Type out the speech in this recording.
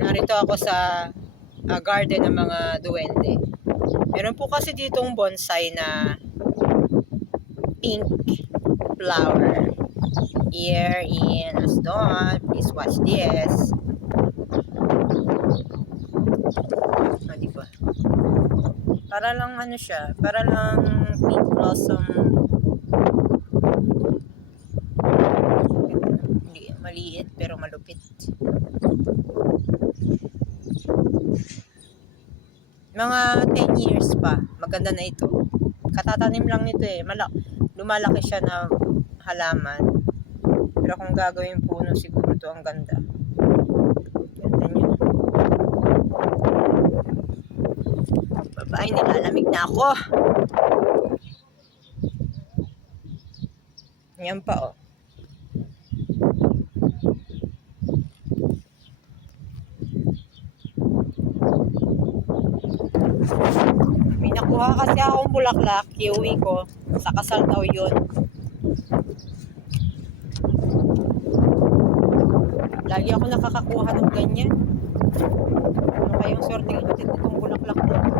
Narito ako sa garden ng mga duwende. Meron po kasi ditong bonsai na pink flower. Here in Asdon, please watch this. Diba? Para lang ano siya, para lang pink blossom. Hindi, maliit pero malupit. Mga 10 years pa, maganda na ito. Katatanim lang nito eh. Lumalaki siya na halaman. Pero kung gagawin puno, siguro to ang ganda. Ganda niya. Babae, nilalamig na ako. Yan pa oh. May nakuha kasi akong bulaklak, kiwi ko. Sa kasal daw yun. Lagi ako nakakakuha ng ganyan. Ano kayong swerte ng itong bulaklak ko?